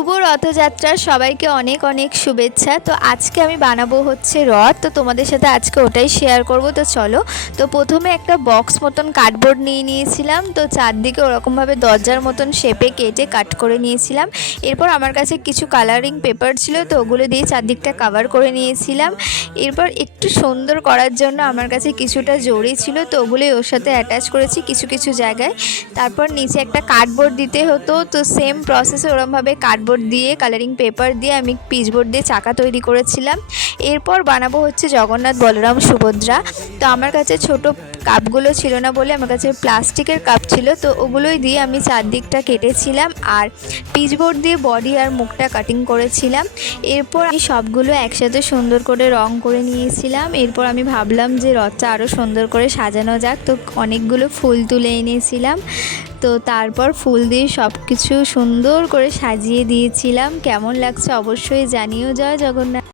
শুভ রথযাত্রার সবাইকে অনেক অনেক শুভেচ্ছা। তো আজকে আমি বানাবো হচ্ছে রথ, তো তোমাদের সাথে আজকে ওটাই শেয়ার করব। তো চলো, তো প্রথমে একটা বক্স মতন কার্ডবোর্ড নিয়ে নিয়েছিলাম, তো চারদিকে ওরকমভাবে দরজার মতন শেপে কেটে কাট করে নিয়েছিলাম। এরপর আমার কাছে কিছু কালারিং পেপার ছিল, তো ওগুলো দিয়ে চারদিকটা কাভার করে নিয়েছিলাম। এরপর একটু সুন্দর করার জন্য আমার কাছে কিছুটা জড়ি ছিল, তো ওগুলোই ওর সাথে অ্যাটাচ করেছি কিছু কিছু জায়গায়। তারপর নিচে একটা কার্ডবোর্ড দিতে হতো, তো সেম প্রসেসে ওরমভাবে কার্ডবোর্ড দিয়ে কালারিং পেপার দিয়ে আমি পিচবোর্ড দিয়ে চাকা তৈরি করেছিলাম। এরপর বানাবো হচ্ছে জগন্নাথ, বলরাম, সুভদ্রা। তো আমার কাছে ছোট কাপগুলো ছিল না বলে আমার কাছে প্লাস্টিকের কাপ ছিল, তো ওগুলোই দিয়ে আমি চারদিকটা কেটেছিলাম আর পিচবোর্ড দিয়ে বডি আর মুখটা কাটিং করেছিলাম। এরপর আমি সবগুলো একসাথে সুন্দর করে রং করে নিয়েছিলাম। এরপর আমি ভাবলাম যে রথটা আরও সুন্দর করে সাজানো যাক, তো অনেকগুলো ফুল তুলে এনেছিলাম। তো তারপর ফুল দিয়ে সব কিছু সুন্দর করে সাজিয়ে দিয়েছিলাম। কেমন লাগছে অবশ্যই জানিও। জয় জগন্নাথ।